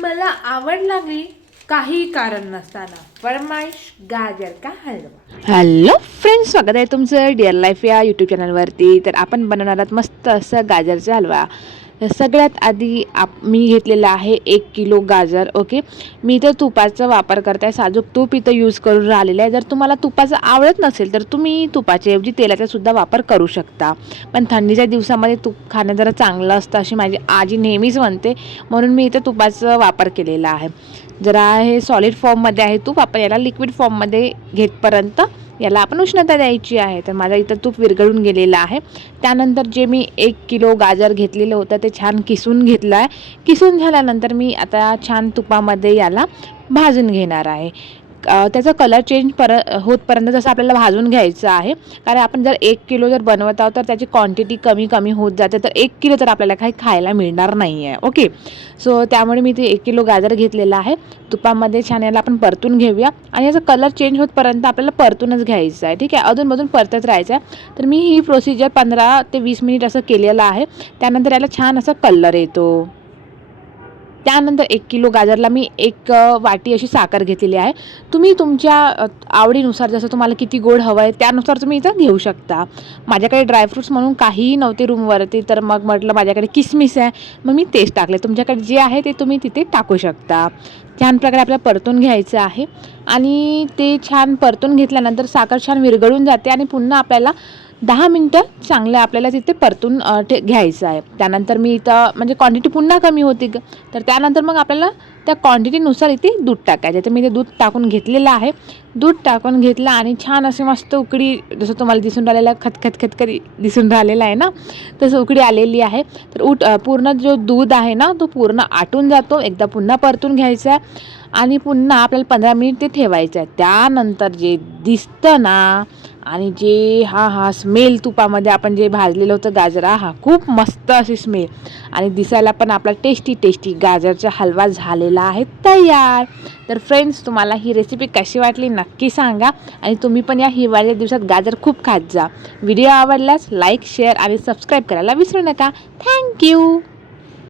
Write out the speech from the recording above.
मला आवड लागली काही कारण नसताना फरमाईश गाजर का हलवा। हॅलो फ्रेंड्स, स्वागत आहे तुमचं डिअर लाईफ या यूट्यूब चॅनलवरती। तर आपण बनवणार आहोत मस्त असं गाजरचा हलवा। तर सगळ्यात आधी मी घेतलेला आहे 1 किलो गाजर। ओके, मी इथं तुपाचा वापर करत आहे, साजूक तूप इथं यूज करून राहिलेलं आहे। जर तुम्हाला तुपाचं आवडत नसेल तर तुम्ही तुपाच्या ऐवजी तेलाचा सुद्धा वापर करू शकता, पण थंडीच्या दिवसामध्ये तूप खाणं जरा चांगलं असतं अशी माझी आजी नेहमीच म्हणते, म्हणून मी इथं तुपाचा वापर केलेला आहे। जरा हे सॉलिड फॉर्ममध्ये आहे तूप, आपण याला लिक्विड फॉर्ममध्ये घेतपर्यंत याला आपण उष्णता द्यायची आहे। तर माझं इथं तूप विरघळून गेलेलं आहे। त्यानंतर जे मी 1 किलो गाजर घेतलेलं होतं ते छान किसून घेतलं आहे। किसून झाल्यानंतर मी आता छान तुपामध्ये याला भाजून घेणार आहे। त्याचा कलर चेंज होतपर्यंत जसं आपल्याला भाजून घ्यायचं आहे, कारण आपण जर 1 किलो जर बनवत आहोत तर त्याची क्वांटिटी कमी कमी होत जाते, तर 1 किलो तर आपल्याला काही खायला मिळणार नाही आहे। ओके, सो त्यामुळे मी ते 1 किलो गाजर घेतलेलं आहे। तुपामध्ये छान याला आपण परतून घेऊया आणि याचा कलर चेंज होतपर्यंत आपल्याला परतूनच घ्यायचं आहे। ठीक आहे, अधूनमधून परतत राहायचं आहे। तर मी ही प्रोसिजर 15 ते 20 मिनिट असं केलेलं आहे। त्यानंतर याला छान असा कलर येतो। त्यानंतर 1 किलो गाजरला मी 1 वाटी अशी साखर घेतलेली आहे। तुम्ही तुमच्या आवडीनुसार जसं तुम्हाला किती गोड हवं आहे त्यानुसार तुम्ही इथं घेऊ शकता। माझ्याकडे ड्रायफ्रूट्स म्हणून काहीही नव्हते रूमवरती, तर मग म्हटलं माझ्याकडे किसमिस आहे, मग मी तेच टाकले। तुमच्याकडे जे आहे ते तुम्ही तिथे टाकू शकता। छान प्रकारे आपल्याला परतून घ्यायचं आहे आणि ते छान परतून घेतल्यानंतर साखर छान विरघळून जाते आणि पुन्हा आपल्याला 10 मिनटं चांगलं आपल्याला तिथे परतून घ्यायचं आहे। त्यानंतर मी इथं म्हणजे क्वांटिटी पुन्हा कमी होती, तर त्यानंतर मग आपल्याला त्या क्वांटिटीनुसार इथे दूध टाकायचं। तर मी ते दूध टाकून घेतलेलं आहे। दूध टाकून घेतलं आणि छान असे मस्त उकळी, जसं तुम्हाला दिसून राहिलेलं खतखत खतखत दिसून राहिलेलं आहे ना, तसं उकळी आलेली आहे। तर पूर्ण जो दूध आहे ना तो पूर्ण आटून जातो। एकदा पुन्हा परतून घ्यायचा आहे आणि पुन्हा आपल्याला 15 मिनिट ते ठेवायचं आहे। त्यानंतर जे दिसतं ना आणि जे हा स्मेल तुपामध्ये आपण जे भाजलेलं होतं गाजर, खूप मस्त अशी स्मेल आणि दिसायला पण आपला टेस्टी गाजरचा हलवा झालेला आहे तयार। तर फ्रेंड्स, तुम्हाला ही रेसिपी कशी वाटली नक्की सांगा आणि तुम्ही पण या हिवाळ्याच्या दिवसात गाजर खूप खात जा। व्हिडिओ आवडल्यास लाईक, शेअर आणि सबस्क्राईब करायला विसरू नका। थँक्यू।